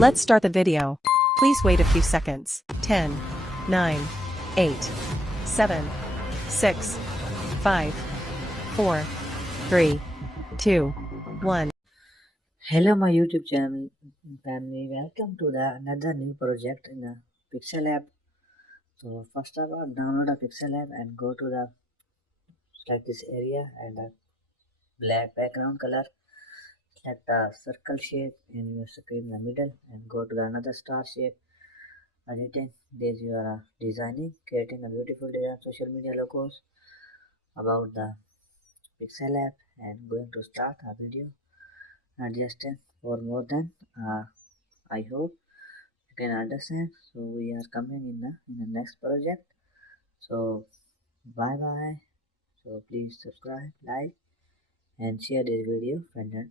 Let's start the video. Please wait a few seconds. 10, 9, 8, 7, 6, 5, 4, 3, 2, 1. Hello, my YouTube channel family. Welcome to the another new project in the Pixel app. So first of all, download a Pixel app and go to the select this area and the black background color. Select the circle shape in your screen in the middle and go to the another star shape. Editing. This you are designing, creating a beautiful design social media logos about the Pixel app and going to start a video. Adjusting for more than I hope you can understand. So we are coming in the next project. So bye bye. So please subscribe, like and share this video friend and